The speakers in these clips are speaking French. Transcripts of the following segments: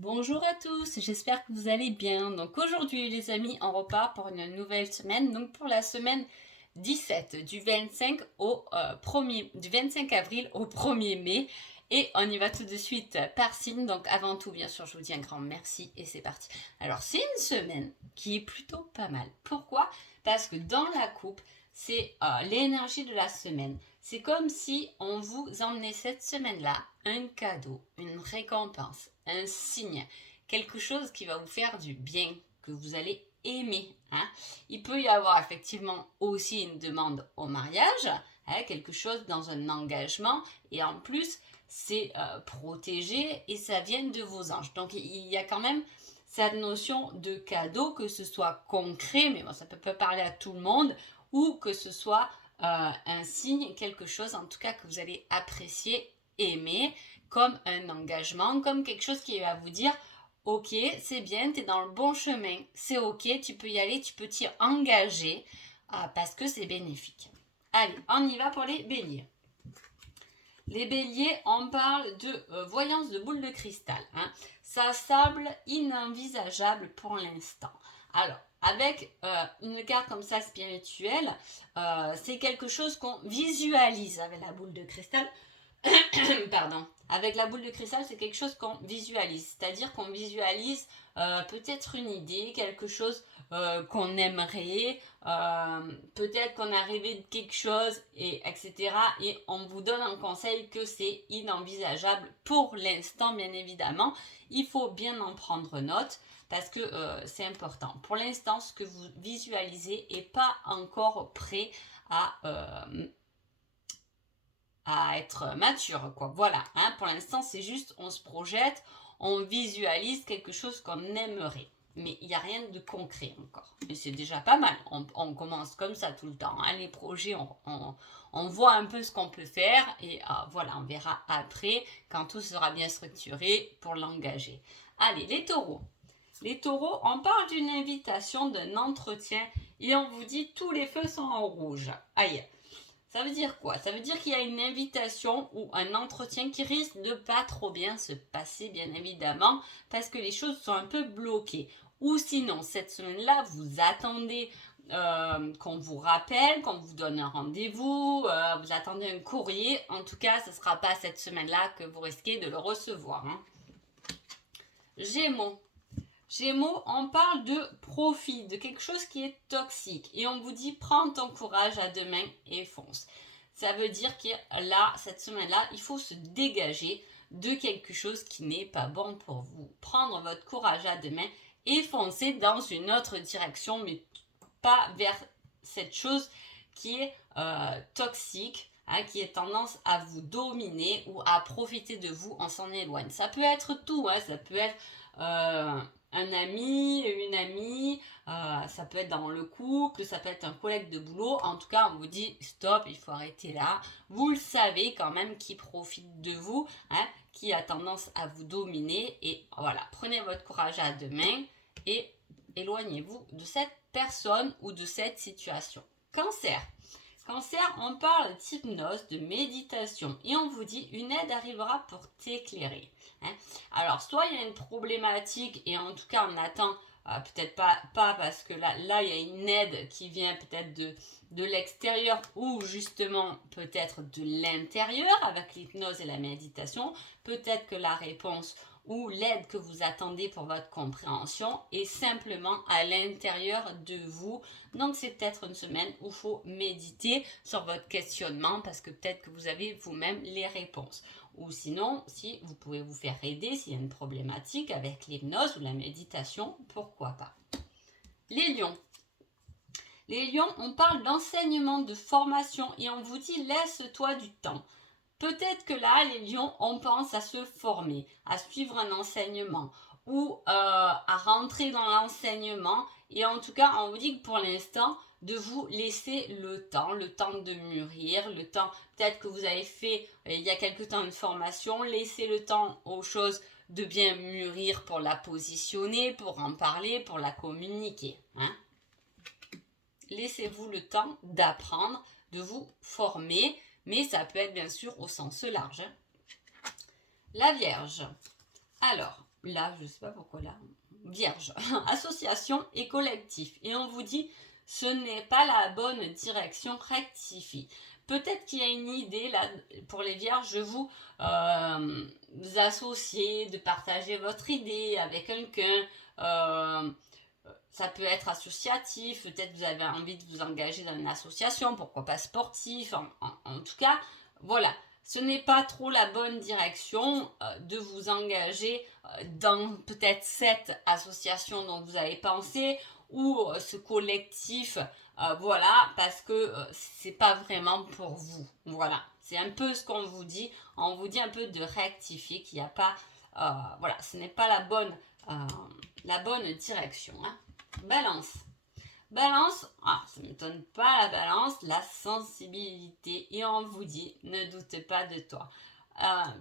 Bonjour à tous, j'espère que vous allez bien. Donc aujourd'hui les amis, on repart pour une nouvelle semaine. Donc pour la semaine 17 du 25 du 25 avril au 1er mai. Et on y va tout de suite par signe. Donc avant tout, bien sûr, je vous dis un grand merci et c'est parti. Alors c'est une semaine qui est plutôt pas mal. Pourquoi? Parce que dans la coupe, c'est l'énergie de la semaine. C'est comme si on vous emmenait cette semaine-là un cadeau, une récompense, un signe, quelque chose qui va vous faire du bien, que vous allez aimer. Il peut y avoir effectivement aussi une demande au mariage, quelque chose dans un engagement, et en plus, c'est protégé et ça vient de vos anges. Donc il y a quand même cette notion de cadeau, que ce soit concret, mais bon, ça peut pas parler à tout le monde, ou que ce soit un signe, quelque chose en tout cas que vous allez apprécier, aimer, comme un engagement, comme quelque chose qui va vous dire ok, c'est bien, tu es dans le bon chemin, c'est ok, tu peux y aller, tu peux t'y engager parce que c'est bénéfique. Allez, on y va pour les béliers. Les béliers, on parle de voyance de boule de cristal. Ça semble inenvisageable pour l'instant. Alors, avec une carte comme ça spirituelle, c'est quelque chose qu'on visualise avec la boule de cristal. Pardon. Avec la boule de cristal, c'est quelque chose qu'on visualise. C'est-à-dire qu'on visualise peut-être une idée, quelque chose qu'on aimerait, peut-être qu'on a rêvé de quelque chose, etc. Et on vous donne un conseil que c'est inenvisageable pour l'instant, bien évidemment. Il faut bien en prendre note parce que c'est important. Pour l'instant, ce que vous visualisez n'est pas encore prêt à être mature, quoi. Voilà, pour l'instant, c'est juste, on se projette, on visualise quelque chose qu'on aimerait. Mais il n'y a rien de concret encore. Et c'est déjà pas mal. On commence comme ça tout le temps. Les projets, on voit un peu ce qu'on peut faire. Et voilà, on verra après, quand tout sera bien structuré, pour l'engager. Allez, les taureaux. Les taureaux, on parle d'une invitation, d'un entretien. Et on vous dit, tous les feux sont en rouge. Aïe. Ça veut dire quoi? Ça veut dire qu'il y a une invitation ou un entretien qui risque de pas trop bien se passer, bien évidemment, parce que les choses sont un peu bloquées. Ou sinon, cette semaine-là, vous attendez qu'on vous rappelle, qu'on vous donne un rendez-vous, vous attendez un courrier. En tout cas, ce ne sera pas cette semaine-là que vous risquez de le recevoir. Gémeaux. Gémeaux, on parle de profit, de quelque chose qui est toxique. Et on vous dit, prends ton courage à deux mains et fonce. Ça veut dire que là, cette semaine-là, il faut se dégager de quelque chose qui n'est pas bon pour vous. Prendre votre courage à deux mains et foncer dans une autre direction, mais pas vers cette chose qui est toxique, qui est tendance à vous dominer ou à profiter de vous, on s'en éloigne. Ça peut être tout, ça peut être un ami, une amie, ça peut être dans le couple, ça peut être un collègue de boulot. En tout cas, on vous dit stop, il faut arrêter là. Vous le savez quand même qui profite de vous, qui a tendance à vous dominer. Et voilà, prenez votre courage à deux mains et éloignez-vous de cette personne ou de cette situation. Cancer. Cancer, on parle d'hypnose, de méditation et on vous dit une aide arrivera pour t'éclairer. Alors, soit il y a une problématique et en tout cas on attend, peut-être pas parce que là il y a une aide qui vient peut-être de l'extérieur ou justement peut-être de l'intérieur avec l'hypnose et la méditation. Peut-être que la réponse ou l'aide que vous attendez pour votre compréhension est simplement à l'intérieur de vous. Donc c'est peut-être une semaine où il faut méditer sur votre questionnement parce que peut-être que vous avez vous-même les réponses. Ou sinon, si vous pouvez vous faire aider s'il y a une problématique avec l'hypnose ou la méditation, pourquoi pas. Les lions. Les lions, on parle d'enseignement, de formation et on vous dit laisse-toi du temps. Peut-être que là, les lions, on pense à se former, à suivre un enseignement ou à rentrer dans l'enseignement. Et en tout cas, on vous dit que pour l'instant, de vous laisser le temps de mûrir, le temps peut-être que vous avez fait il y a quelque temps une formation, laissez le temps aux choses de bien mûrir pour la positionner, pour en parler, pour la communiquer. Laissez-vous le temps d'apprendre, de vous former, mais ça peut être bien sûr au sens large. La Vierge. Alors, là, je ne sais pas pourquoi là, Vierge, association et collectif. Et on vous dit, ce n'est pas la bonne direction, rectifie. Peut-être qu'il y a une idée là pour les vierges de vous associer, de partager votre idée avec quelqu'un. Ça peut être associatif, peut-être vous avez envie de vous engager dans une association, pourquoi pas sportif, en tout cas, voilà. Ce n'est pas trop la bonne direction de vous engager dans peut-être cette association dont vous avez pensé ou ce collectif, voilà, parce que c'est pas vraiment pour vous. Voilà, c'est un peu ce qu'on vous dit. On vous dit un peu de rectifier, qu'il n'y a pas, voilà, ce n'est pas la bonne direction. Hein. Balance. Balance, ça ne m'étonne pas la balance, la sensibilité. Et on vous dit, ne doute pas de toi.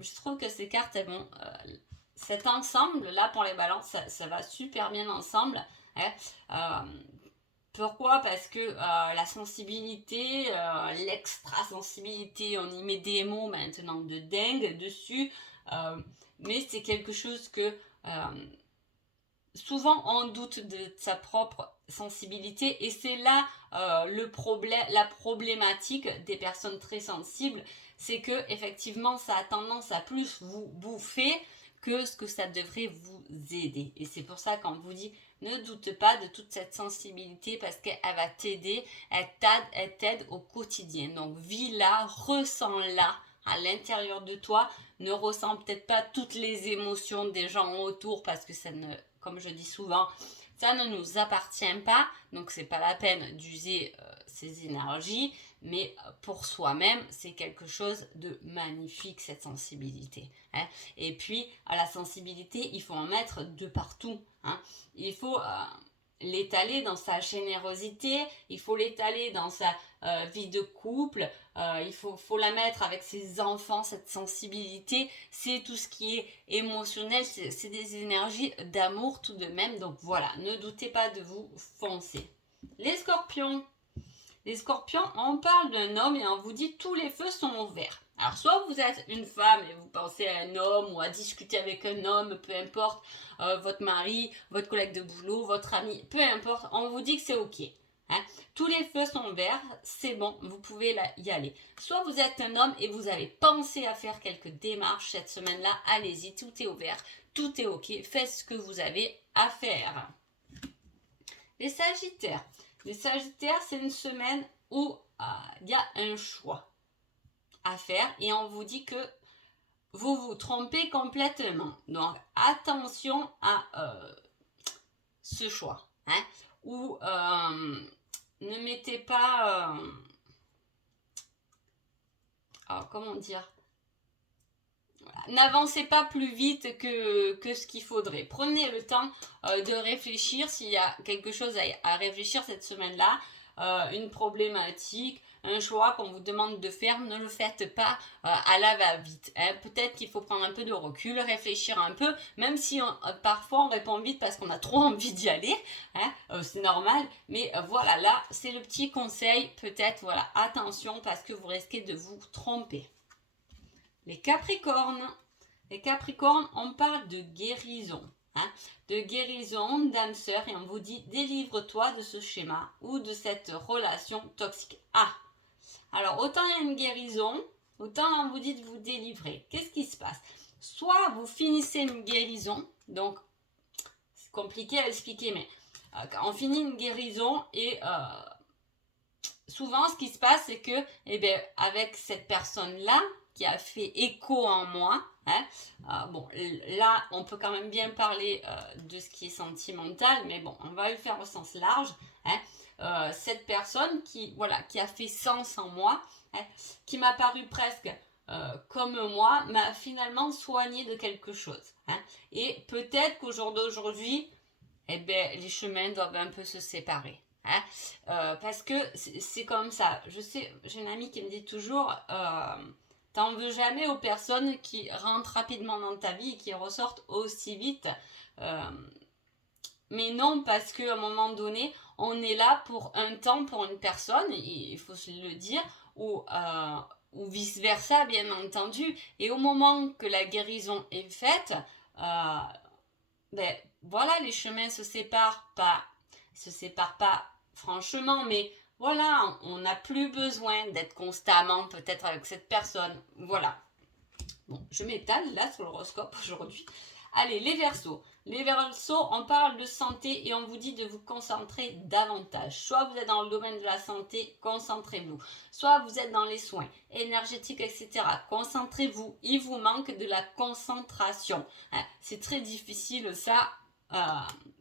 Je trouve que ces cartes, elles vont, cet ensemble là pour les balances, ça va super bien ensemble. Hein. Pourquoi? Parce que la sensibilité, l'extra-sensibilité, on y met des mots maintenant de dingue dessus, mais c'est quelque chose que souvent on doute de sa propre sensibilité et c'est là la problématique des personnes très sensibles, c'est que effectivement ça a tendance à plus vous bouffer que ce que ça devrait vous aider. Et c'est pour ça qu'on vous dit ne doute pas de toute cette sensibilité parce qu'elle va t'aider, elle t'aide au quotidien. Donc vis-la, ressens-la à l'intérieur de toi, ne ressens peut-être pas toutes les émotions des gens autour parce que ça ne, comme je dis souvent, ça ne nous appartient pas, donc c'est pas la peine d'user ces énergies, mais pour soi-même, c'est quelque chose de magnifique cette sensibilité. Hein. Et puis, à la sensibilité, il faut en mettre de partout. Hein. Il faut l'étaler dans sa générosité, il faut l'étaler dans sa vie de couple, il faut la mettre avec ses enfants, cette sensibilité, c'est tout ce qui est émotionnel, c'est des énergies d'amour tout de même, donc voilà, ne doutez pas de vous foncer. Les scorpions. Les scorpions, on parle d'un homme et on vous dit tous les feux sont ouverts. Alors soit vous êtes une femme et vous pensez à un homme ou à discuter avec un homme, peu importe, votre mari, votre collègue de boulot, votre ami, peu importe, on vous dit que c'est ok. Hein. Tous les feux sont verts, c'est bon, vous pouvez y aller. Soit vous êtes un homme et vous avez pensé à faire quelques démarches cette semaine-là, allez-y, tout est ouvert, tout est ok, faites ce que vous avez à faire. Les sagittaires. Les sagittaires, c'est une semaine où il y a un choix à faire et on vous dit que vous vous trompez complètement. Donc, attention à ce choix. Hein, ou ne mettez pas... comment dire, n'avancez pas plus vite que ce qu'il faudrait. Prenez le temps de réfléchir s'il y a quelque chose à réfléchir cette semaine-là, une problématique, un choix qu'on vous demande de faire, ne le faites pas à la va-vite. Hein. Peut-être qu'il faut prendre un peu de recul, réfléchir un peu, même si parfois on répond vite parce qu'on a trop envie d'y aller, hein, c'est normal, mais voilà, là c'est le petit conseil, peut-être, voilà, attention parce que vous risquez de vous tromper. Les Capricornes. Les Capricornes, on parle de guérison. Hein, de guérison d'âme sœur et on vous dit délivre-toi de ce schéma ou de cette relation toxique. Alors autant il y a une guérison, autant on vous dit de vous délivrer. Qu'est-ce qui se passe? Soit vous finissez une guérison, donc c'est compliqué à expliquer, mais on finit une guérison et souvent ce qui se passe c'est que avec cette personne-là, qui a fait écho en moi. Hein. Bon, là, on peut quand même bien parler de ce qui est sentimental, mais bon, on va le faire au sens large. Hein. Cette personne qui a fait sens en moi, hein, qui m'a paru presque comme moi, m'a finalement soigné de quelque chose. Hein. Et peut-être qu'au jour d'aujourd'hui, les chemins doivent un peu se séparer. Hein. Parce que c'est comme ça. Je sais, j'ai une amie qui me dit toujours... T'en veux jamais aux personnes qui rentrent rapidement dans ta vie et qui ressortent aussi vite. Mais non, parce qu'à un moment donné, on est là pour un temps pour une personne, il faut se le dire, ou vice-versa, bien entendu. Et au moment que la guérison est faite, ben voilà, les chemins se séparent pas franchement, mais voilà, on n'a plus besoin d'être constamment peut-être avec cette personne. Voilà. Bon, je m'étale là sur l'horoscope aujourd'hui. Allez, les Verseaux. Les Verseaux, on parle de santé et on vous dit de vous concentrer davantage. Soit vous êtes dans le domaine de la santé, concentrez-vous. Soit vous êtes dans les soins énergétiques, etc. Concentrez-vous. Il vous manque de la concentration. Hein, c'est très difficile ça. euh,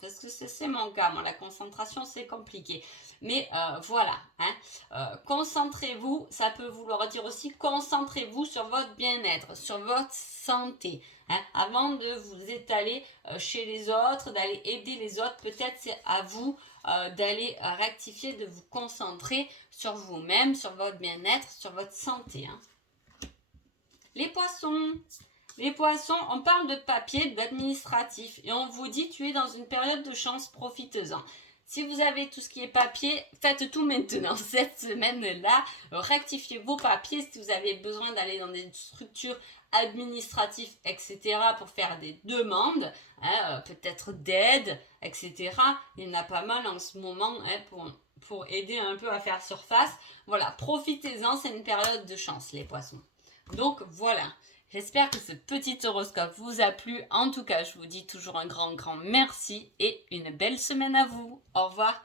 Parce que c'est mon cas, moi la concentration c'est compliqué. Mais voilà, hein, concentrez-vous, ça peut vouloir dire aussi concentrez-vous sur votre bien-être, sur votre santé. Hein, avant de vous étaler chez les autres, d'aller aider les autres, peut-être c'est à vous d'aller rectifier, de vous concentrer sur vous-même, sur votre bien-être, sur votre santé. Hein. Les poissons. Les poissons, on parle de papier, d'administratif et on vous dit tu es dans une période de chance, profiteuse-en. Si vous avez tout ce qui est papier, faites tout maintenant. Cette semaine-là, rectifiez vos papiers si vous avez besoin d'aller dans des structures administratives, etc. pour faire des demandes, hein, peut-être d'aide, etc. Il y en a pas mal en ce moment hein, pour aider un peu à faire surface. Voilà, profitez-en, c'est une période de chance, les poissons. Donc voilà. J'espère que ce petit horoscope vous a plu. En tout cas, je vous dis toujours un grand merci et une belle semaine à vous. Au revoir.